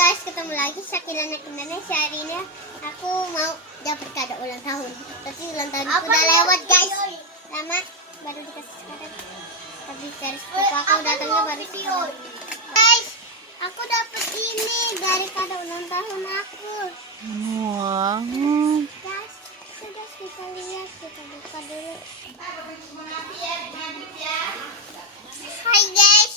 guys, ketemu lagi Shakila Anak Indonesia. Hari ini aku mau dapat kado ulang tahun. Tapi ulang tahun aku udah lewat guys. Lama baru dikasih sekarang. Tapi garis foto aku datangnya baru sekarang. Guys, aku dapat ini dari kado ulang tahun aku. Wow. Guys, sudah kita lihat, kita buka dulu. Hai guys.